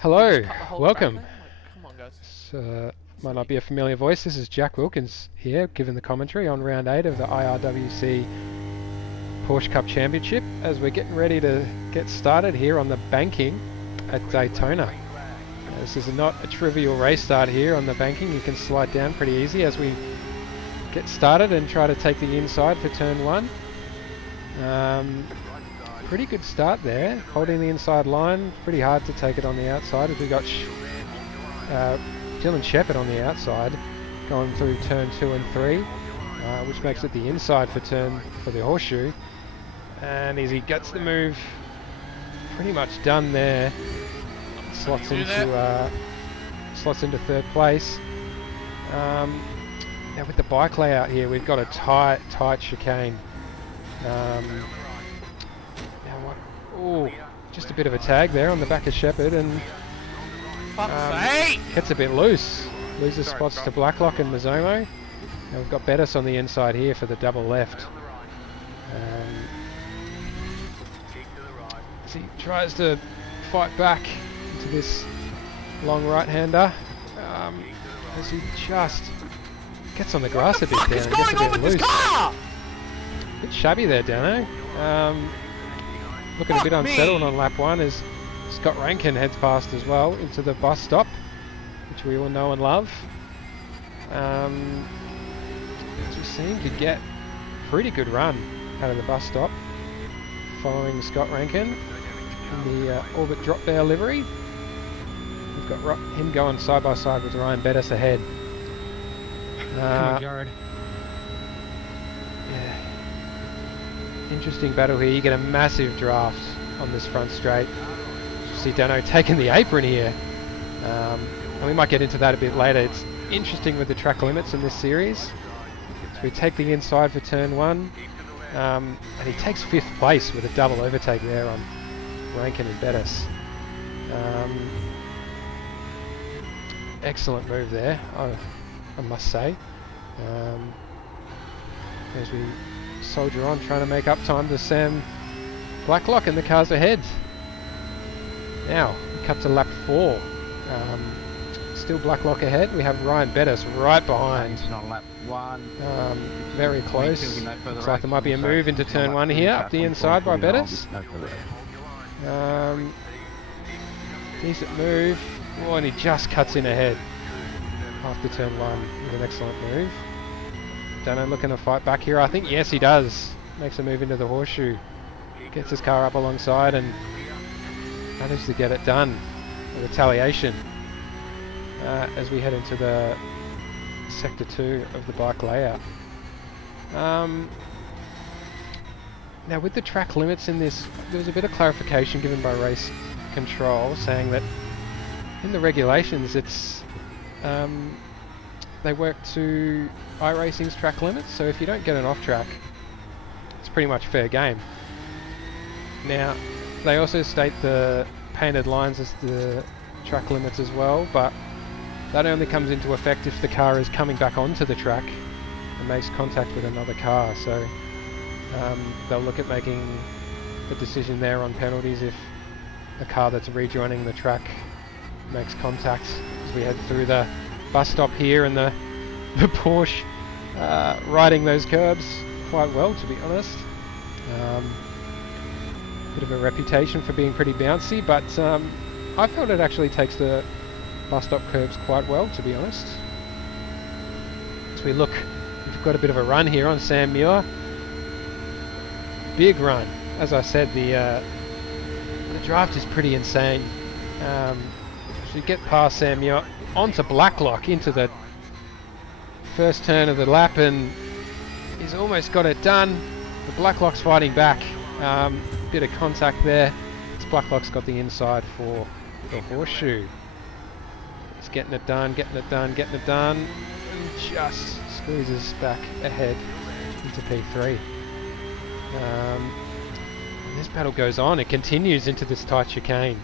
Hello, Welcome. welcome. Like, come on, guys. This might not be a familiar voice. This is Jack Wilkins here, giving the commentary on round 8 of the iRWC Porsche Cup Championship as we're getting ready to get started here on the banking at Daytona. This is not a trivial race start here on the banking. You can slide down pretty easy as we get started and try to take the inside for turn 1. Pretty good start there, holding the inside line. Pretty hard to take it on the outside as we got Dylan Shepherd on the outside going through turn 2 and 3, which makes it the inside for the horseshoe. And as he gets the move, pretty much done there. Slots into third place. Now with the bike layout here, we've got a tight chicane. Oh, just a bit of a tag there on the back of Shepherd, and gets a bit loose. Loses spots to Blacklock and Mazzomo. Now we've got Bettis on the inside here for the double left. As he tries to fight back into this long right-hander, as he just gets on the grass a bit there and gets a bit loose. A bit shabby there, Dano. Looking a bit unsettled on lap 1 as Scott Rankin heads past as well into the bus stop, which we all know and love. As we seem to get a pretty good run out of the bus stop following Scott Rankin in the Orbit Drop Bear livery. We've got him going side by side with Ryan Bettis ahead. Come on, Jared. Yeah. Interesting battle here. You get a massive draft on this front straight. You see Dano taking the apron here. And we might get into that a bit later. It's interesting with the track limits in this series. So we take the inside for turn 1. And he takes 5th place with a double overtake there on Rankin and Bettis. Excellent move there, I must say. As we soldier on, trying to make up time to Sam Blacklock and the cars ahead. Now, we cut to lap 4. Still Blacklock ahead. We have Ryan Bettis right behind. On lap 1. Very close. Looks like there might be a move into turn 1 here, up the inside by Bettis. Decent move. Oh, and he just cuts in ahead after turn 1 with an excellent move. Dano looking to fight back here. I think, yes, he does. Makes a move into the horseshoe. Gets his car up alongside and manages to get it done. A retaliation as we head into the sector 2 of the bike layout. Now with the track limits in this, there was a bit of clarification given by race control saying that in the regulations it's they work to iRacing's track limits, so if you don't get an off track, it's pretty much fair game. Now, they also state the painted lines as the track limits as well, but that only comes into effect if the car is coming back onto the track and makes contact with another car, so they'll look at making the decision there on penalties if a car that's rejoining the track makes contact as we head through the bus stop here, and the Porsche riding those curbs quite well, to be honest. Bit of a reputation for being pretty bouncy, but I felt it actually takes the bus stop curbs quite well, to be honest. As we look, we've got a bit of a run here on Sam Muir. Big run. As I said, the draft is pretty insane. So you get past Sam Muir onto Blacklock into the first turn of the lap, and he's almost got it done. The Blacklock's fighting back. Bit of contact there. Blacklock's got the inside for the horseshoe. He's getting it done, and just squeezes back ahead into P3. This battle goes on. It continues into this tight chicane.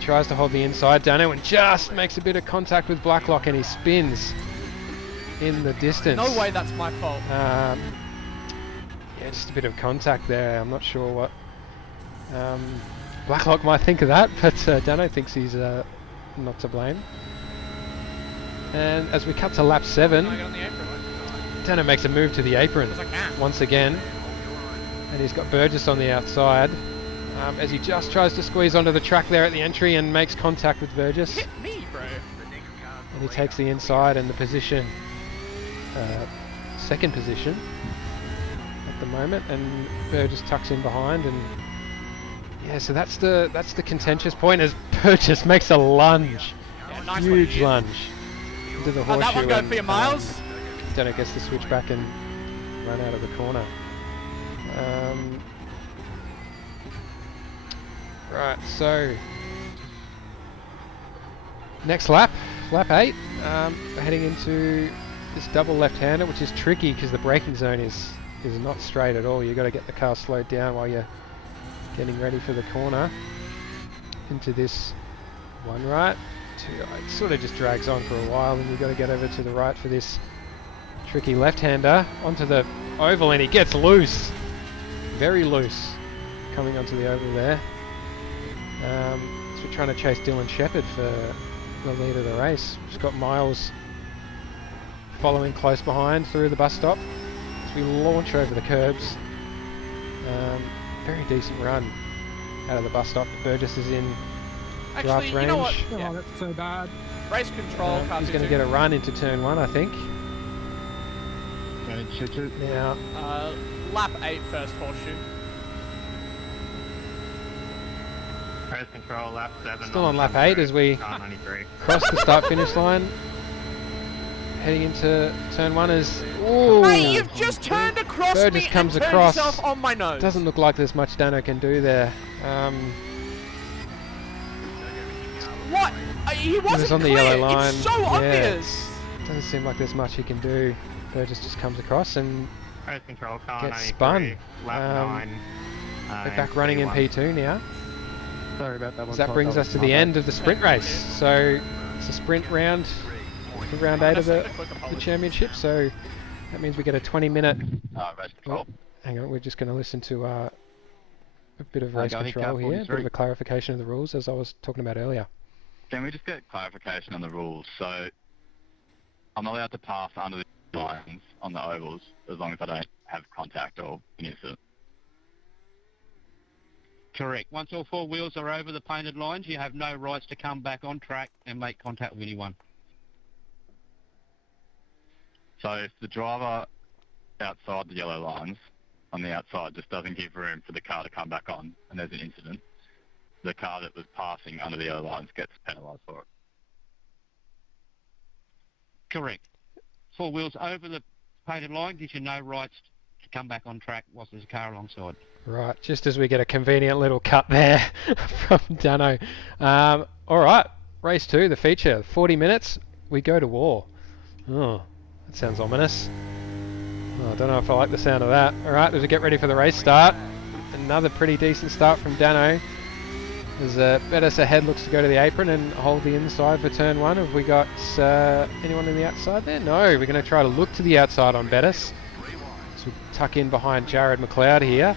Tries to hold the inside, Dano, and just makes a bit of contact with Blacklock, and he spins in the distance. No way that's my fault. Yeah, just a bit of contact there. I'm not sure what Blacklock might think of that, but Dano thinks he's not to blame. And as we cut to lap 7, Can I get on the apron? Dano makes a move to the apron Because I can. once again. And he's got Burgess on the outside. As he just tries to squeeze onto the track there at the entry and makes contact with Burgess. Hit me, bro. And he takes the inside and the position, second position at the moment, and Burgess tucks in behind, and yeah, so that's the contentious point as Burgess makes a lunge, Yeah, nice huge one, lunge into the How'd horseshoe. that one go and, for your miles? Dano gets to switch back and run out of the corner. Right, so next lap, lap 8, we're heading into this double left-hander, which is tricky because the braking zone is not straight at all. You've got to get the car slowed down while you're getting ready for the corner into this one right. It sort of just drags on for a while, and you've got to get over to the right for this tricky left-hander onto the oval, and he gets loose, very loose, coming onto the oval there. So we're trying to chase Dylan Shepherd for the lead of the race. We've got Miles following close behind through the bus stop as we launch over the curbs. Very decent run out of the bus stop. Burgess is in draft Actually, range. you know what? Oh, Yeah. that's so bad. Race control. He's going to get a run into turn 1, I think. Now, Lap 8 first horseshoe. Race control, lap 7. still on lap 8 as we Car 93. cross the start-finish line. Heading into turn 1 as... Ooh! Mate, you've just turned across Burgess me comes and turned across. yourself on my nose. Doesn't look like there's much Dano can do there. What? He wasn't on the clear. yellow line. It's so Yeah. obvious. Doesn't seem like there's much he can do. Burgess just comes across and Race control, car gets 93. spun. Lap 9. We're back running in P1. P2 now. Sorry about that one. So that brings us to the end of the sprint race. So it's a sprint round for round 8 of the championship. So that means we get a 20-minute... Race control. Hang on, we're just going to listen to a bit of race go ahead, control car here, a bit 43. of a clarification of the rules as I was talking about earlier. Can we just get clarification on the rules? So I'm not allowed to pass under the lines on the ovals as long as I don't have contact or an incident. Correct. Once all 4 wheels are over the painted lines, you have no rights to come back on track and make contact with anyone. So if the driver outside the yellow lines on the outside just doesn't give room for the car to come back on and there's an incident, the car that was passing under the yellow lines gets penalised for it. Correct. 4 wheels over the painted line gives you no rights to come back on track whilst there's a car alongside. Right, just as we get a convenient little cut there from Dano. Alright, race 2, the feature. 40 minutes, we go to war. Oh, that sounds ominous. Oh, I don't know if I like the sound of that. Alright, as we get ready for the race start. Another pretty decent start from Dano. As Bettis ahead looks to go to the apron and hold the inside for turn 1. Have we got anyone on the outside there? No, we're going to try to look to the outside on Bettis. So we tuck in behind Jared McLeod here.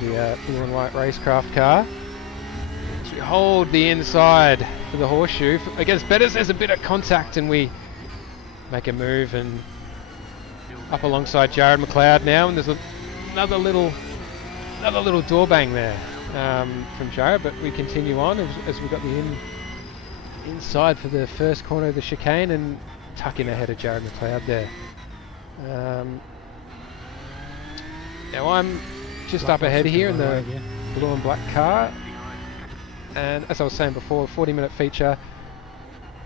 The blue and white racecraft car. So we hold the inside for the horseshoe. Against Bettis, there's a bit of contact and we make a move and up alongside Jared McLeod now, and there's another little door bang there from Jared, but we continue on as we've got the inside for the first corner of the chicane and tuck in ahead of Jared McLeod there. Now I'm just up ahead here in the blue and black car, and as I was saying before, 40-minute feature,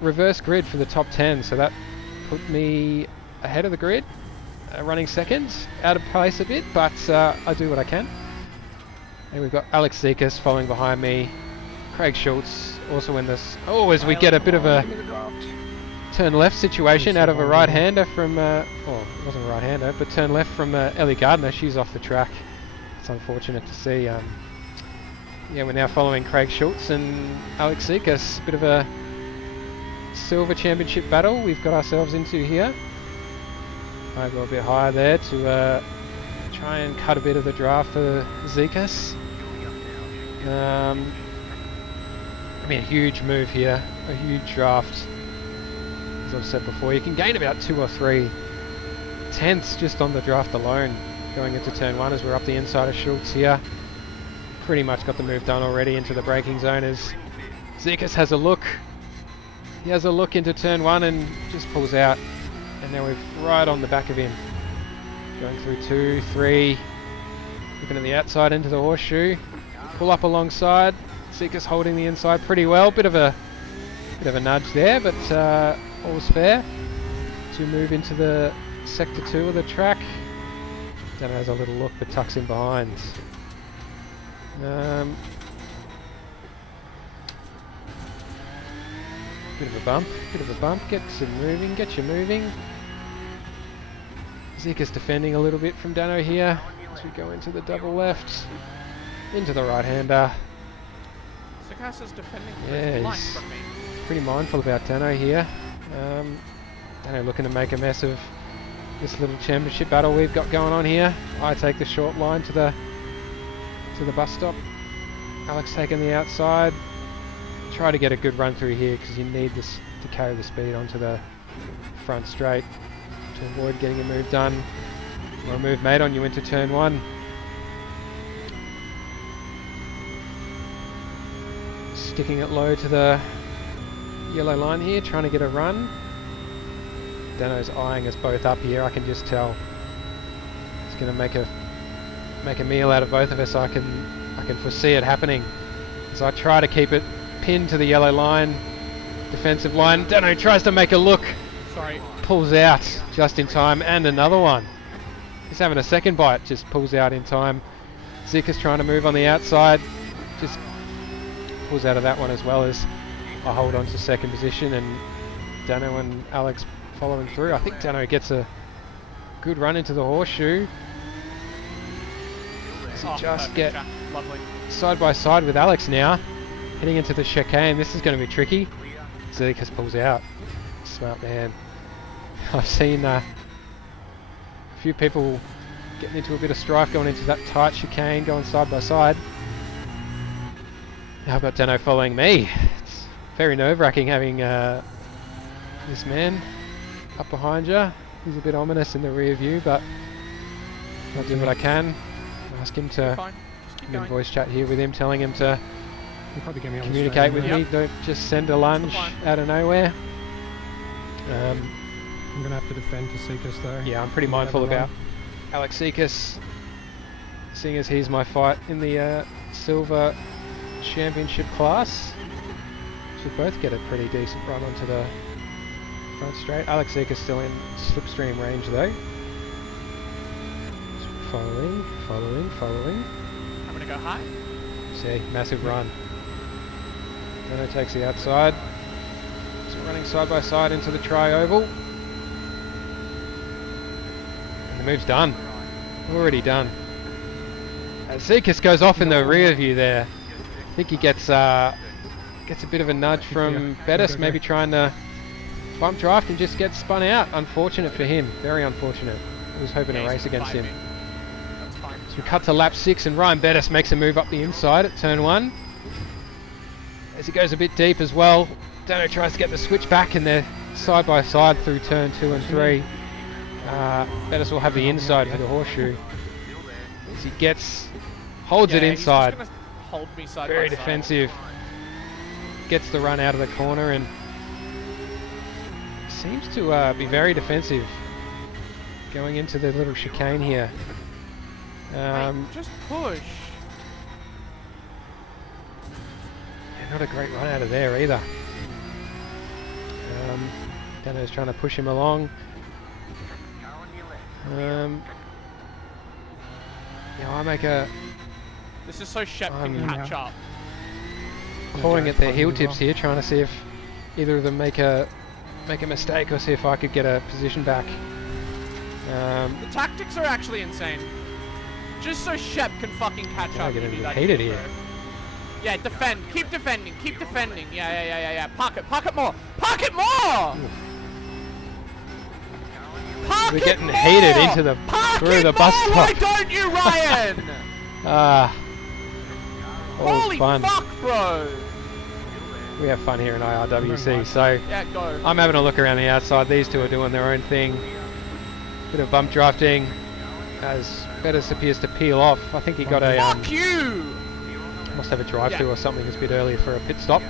reverse grid for the top 10, so that put me ahead of the grid, running second, out of pace a bit, but I do what I can. And we've got Alex Zekas following behind me, Craig Schultz also in this. Oh, as we get a bit of a turn left situation out of a right-hander from, well, it wasn't a right-hander, but turn left from Ellie Gardner. She's off the track. It's unfortunate to see. Yeah, we're now following Craig Schultz and Alex Zekas. Bit of a silver championship battle we've got ourselves into here. I go a bit higher there to try and cut a bit of the draft for Zekas. I mean, a huge move here, a huge draft. As I've said before, you can gain about 2 or 3 tenths just on the draft alone going into turn 1 as we're up the inside of Schultz here. Pretty much got the move done already into the braking zone as Zekas has a look. He has a look into turn 1 and just pulls out. And now we're right on the back of him. Going through 2, 3, looking at the outside into the horseshoe. Pull up alongside. Zekas holding the inside pretty well. Bit of a nudge there, but all's fair. To move into the sector 2 of the track. Then has a little look but tucks in behind. Bit of a bump, gets you moving. Zekas defending a little bit from Dano here as we go into the double left, into the right-hander. Zekas is defending Yeah, line he's from me. pretty mindful about Dano here. Dano looking to make a mess of this little championship battle we've got going on here. I take the short line to the bus stop. Alex taking the outside. Try to get a good run through here because you need this to carry the speed onto the front straight to avoid getting a move done or a move made on you into turn 1. Sticking it low to the yellow line here, trying to get a run. Dano's eyeing us both up here. I can just tell he's going to make a meal out of both of us. I can foresee it happening as I try to keep it pinned to the yellow line, defensive line. Dano tries to make a look. Sorry. Pulls out just in time, and another one. He's having a second bite, just pulls out in time. Zekas trying to move on the outside, just pulls out of that one as well as I hold on to second position, and Dano and Alex following through. I think Dano gets a good run into the horseshoe. So just get Lovely. side by side with Alex now, heading into the chicane. This is going to be tricky. Zekas pulls out. Smart man. I've seen a few people getting into a bit of strife going into that tight chicane, going side by side. How about Dano following me? It's very nerve-wracking having this man up behind you. He's a bit ominous in the rear view, but I'll do what I can. Ask him to Fine. Just keep I'm in going. voice chat here with him, telling him to He'll probably get me on the communicate with straight me. Yep. Don't just send a lunge fine. out of nowhere. I'm going to have to defend to Zekas though. Yeah, I'm pretty Yeah, mindful everyone. about Alex Zekas, seeing as he's my fight in the silver championship class. Should both get a pretty decent run onto the front straight. Alex Zekas still in slipstream range though. Following. I'm gonna go high. See, massive run. Dano takes the outside. So running side by side into the tri-oval. And the move's done. Already done. Zekas goes off in the rear view there. I think he gets a bit of a nudge from Bettis, maybe trying to bump draft and just gets spun out. Unfortunate for him. Very unfortunate. I was hoping to race against him. That's fine. So we cut to lap 6 and Ryan Bettis makes a move up the inside at turn 1. As he goes a bit deep as well, Dano tries to get the switch back and they're side by side through turn 2 and 3. Bettis will have the inside for the horseshoe. As he holds it he's inside, just gonna hold me side very by side. defensive. Gets the run out of the corner and seems to be very defensive going into the little chicane here. Mate, just push. Yeah, not a great run out of there either. Dano's trying to push him along. I make a This is so Shep can I'm catch up. clawing at their heel tips here, trying to see if either of them make a mistake or see if I could get a position back. The tactics are actually insane. Just so Shep can fucking catch Gotta up. get give him you that heated intro. here. Yeah, defend. Keep defending. Keep defending. Yeah. Park it more. Park it more! Park We're it getting more! heated into the Park through it the bus more! stop. Why don't you, Ryan? All's Holy fun. fuck, bro! We have fun here in iRWC, so Yeah, go. I'm having a look around the outside. These two are doing their own thing. Bit of bump drafting as Bettis appears to peel off. I think he got a Fuck you! must have a drive-through or something. It's a bit early for a pit stop.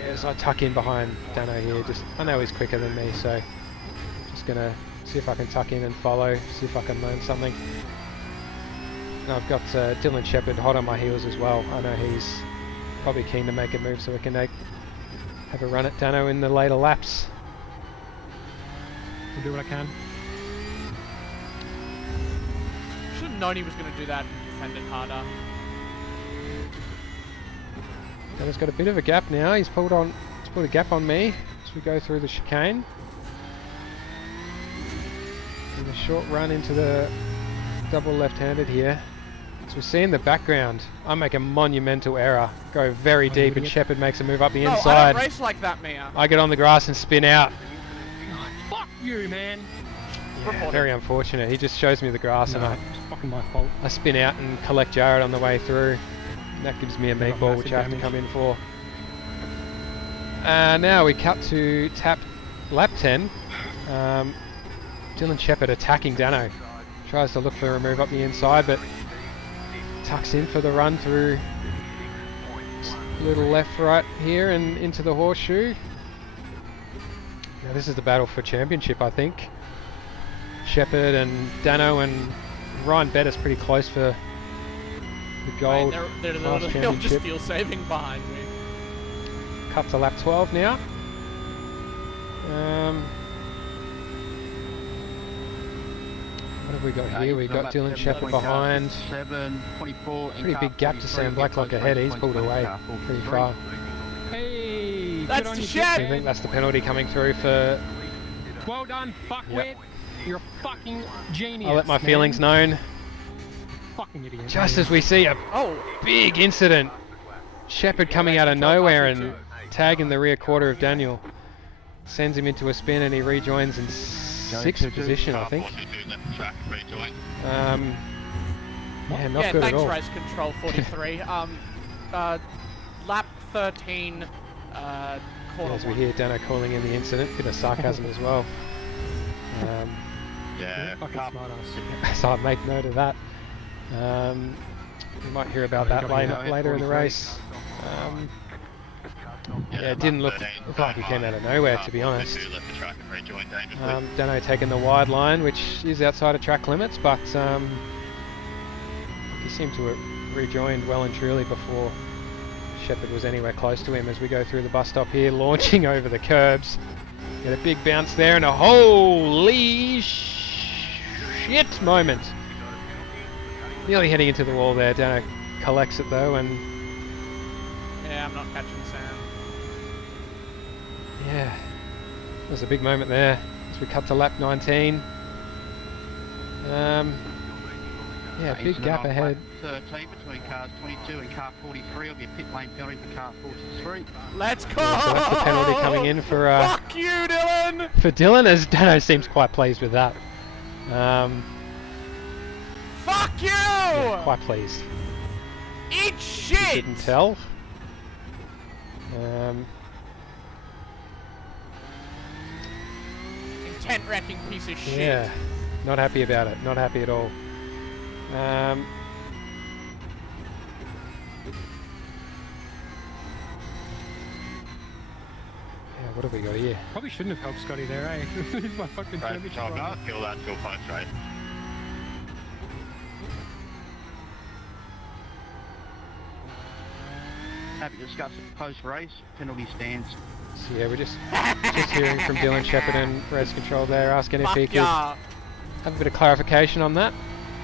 As I tuck in behind Dano here, I know he's quicker than me, so just gonna see if I can tuck in and follow, see if I can learn something. And I've got Dylan Shepherd hot on my heels as well. I know he's probably keen to make a move so we can have a run at Dano in the later laps. I'll do what I can. Should have known he was going to do that and defend it harder. Dano's got a bit of a gap now. He's put a gap on me as we go through the chicane. And a short run into the double left-handed here. As we see in the background, I make a monumental error. Go very deep and Shepherd makes a move up the No, I inside. don't race like that, Mia. I get on the grass and spin out. Oh, fuck you, man. Yeah, very unfortunate. He just shows me the grass and It's fucking my fault. I spin out and collect Jared on the way through. And that gives me a got meatball, which I have to massive come in for. Now we cut to lap 10. Dylan Shepherd attacking Dano. Tries to look for a move up the inside, but tucks in for the run through a little left right here and into the horseshoe. Now this is the battle for championship, I think. Shepherd and Dano and Ryan Bettis pretty close for the gold. Mate, they're class just championship. feel saving behind me. Cut to lap 12 now. What have we got here? We got Dylan Shepherd behind. 24. Pretty big gap to Sam Blacklock ahead. He's pulled away pretty far. Hey, That's good on the you, shit! I think that's the penalty coming through for... Well done, fuckwit. Yep. You're a fucking genius. I'll let my man. feelings known. Fucking idiot. Just man. as we see a Oh, big incident. Shepherd coming out of nowhere and tagging the rear quarter of Daniel. Sends him into a spin and he rejoins in 6th position, I think. Yeah, not yeah, good at thanks, all. Race Control 43. Lap 13, corner As we 1. hear Dano calling in the incident, bit of sarcasm as well. Yeah, Fucking smart ass. So I'll make note of that. We might hear about that later in the race. Yeah, it didn't look like he came out of nowhere, to be honest. Dano taking the wide line, which is outside of track limits, but he seemed to have rejoined well and truly before Shepherd was anywhere close to him as we go through the bus stop here, launching over the curbs. Get a big bounce there and a holy shit moment. Nearly heading into the wall there. Dano collects it though, and Yeah, I'm not catching Sam. yeah, there's a big moment there as we cut to lap 19. Yeah, big gap ahead. 13 between cars 22 and car 43 will be a pit lane penalty for car 43. Let's go! So that's the penalty coming in for Fuck you, Dylan! Dylan, as Dano seems quite pleased with that. Fuck you! Yeah, quite pleased. Eat shit! Didn't tell. Intent wrecking piece of shit. Yeah, not happy about it. Not happy at all. Yeah, what have we got here? Probably shouldn't have helped Scotty there, eh? He's my fucking championship. I'm rider. not kill that till post race. Happy to discuss it post-race. Penalty stands. So yeah, we're just hearing from Dylan Shepherd and Race Control there, asking if he Fuck could yeah. have a bit of clarification on that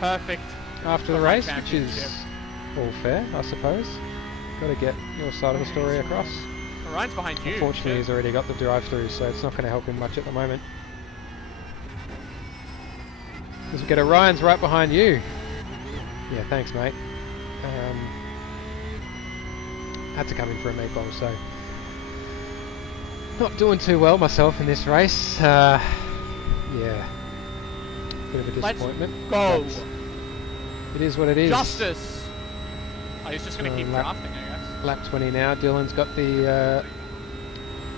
Perfect. after the For my race, which is championship. all fair, I suppose. Got to get your side of the story across. Ryan's behind you. Unfortunately, he's already got the drive-through, so it's not going to help him much at the moment. Because we get a Ryan's right behind you. Yeah, thanks, mate. Had to come in for a meatball, so not doing too well myself in this race. Yeah, bit of a Let's disappointment. go. But It is what it is. Justice. Oh, he's just going to keep drafting, I guess. Lap 20 now. Dylan's got the...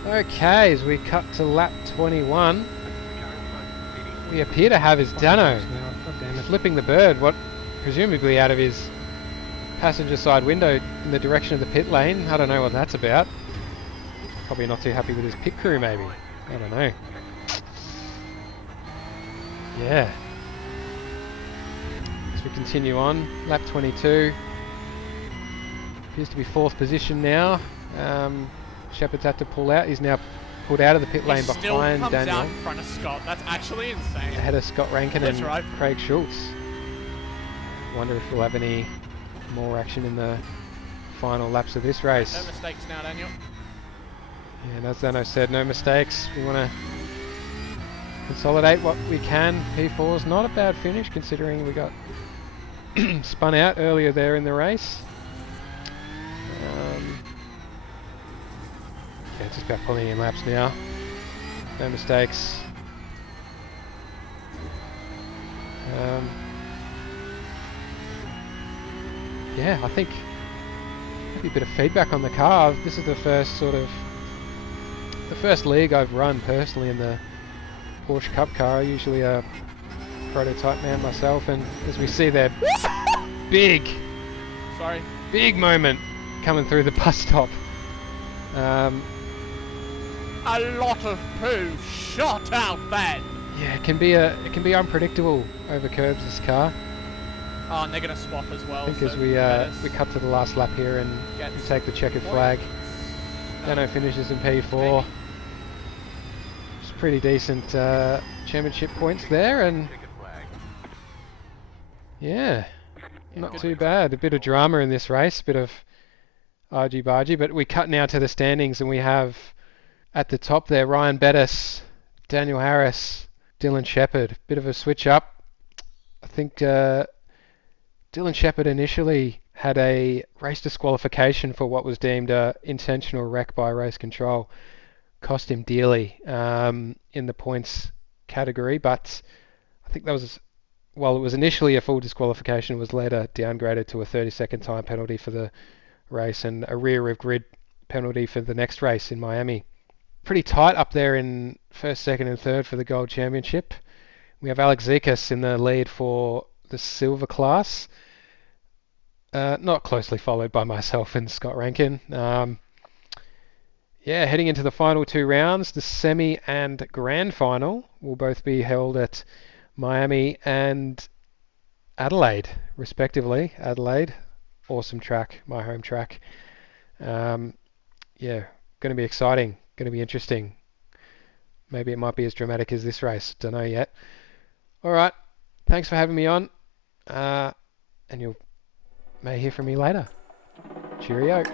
Okay, as we cut to lap 21, we appear to have his Dano God damn it. flipping the bird, what presumably out of his passenger side window in the direction of the pit lane. I don't know what that's about. Probably not too happy with his pit crew, maybe. I don't know. Yeah. As we continue on, lap 22. Appears to be 4th position now. Shepard's had to pull out. He's now pulled out of the pit lane behind still comes Daniel. out in front of Scott. That's actually insane. Ahead of Scott Rankin and Right. Craig Schultz. Wonder if we'll have any more action in the final laps of this race. No mistakes now, Daniel. Yeah, and as Dano said, no mistakes. We want to consolidate what we can. P4's not a bad finish considering we got spun out earlier there in the race. Yeah, just about pulling in laps now. No mistakes. Yeah, I think maybe a bit of feedback on the car. This is the first league I've run personally in the Porsche Cup car. Usually a prototype man myself, and as we see there, big moment coming through the bus stop. A lot of poo shot out then. Yeah, it can be unpredictable over curbs, this car. Oh, and they're going to swap as well. I think so as we cut to the last lap here and take the checkered flag. Dano finishes in P4. It's pretty decent championship points there, and yeah, not too bad. A bit of drama in this race, a bit of argy-bargy, but we cut now to the standings, and we have at the top there Ryan Bettis, Daniel Harris, Dylan Shepard. Bit of a switch up. I think Dylan Shepard initially had a race disqualification for what was deemed a intentional wreck by race control. Cost him dearly in the points category, but I think that was, while it was initially a full disqualification, it was later downgraded to a 30-second time penalty for the race and a rear of grid penalty for the next race in Miami. Pretty tight up there in first, second and third for the Gold Championship. We have Alex Zekas in the lead for the silver class. Not closely followed by myself and Scott Rankin. Yeah, heading into the final 2 rounds, the semi and grand final will both be held at Miami and Adelaide, respectively. Adelaide, awesome track, my home track. Yeah, going to be exciting, going to be interesting. Maybe it might be as dramatic as this race, don't know yet. All right, thanks for having me on, and you may hear from me later. Cheerio.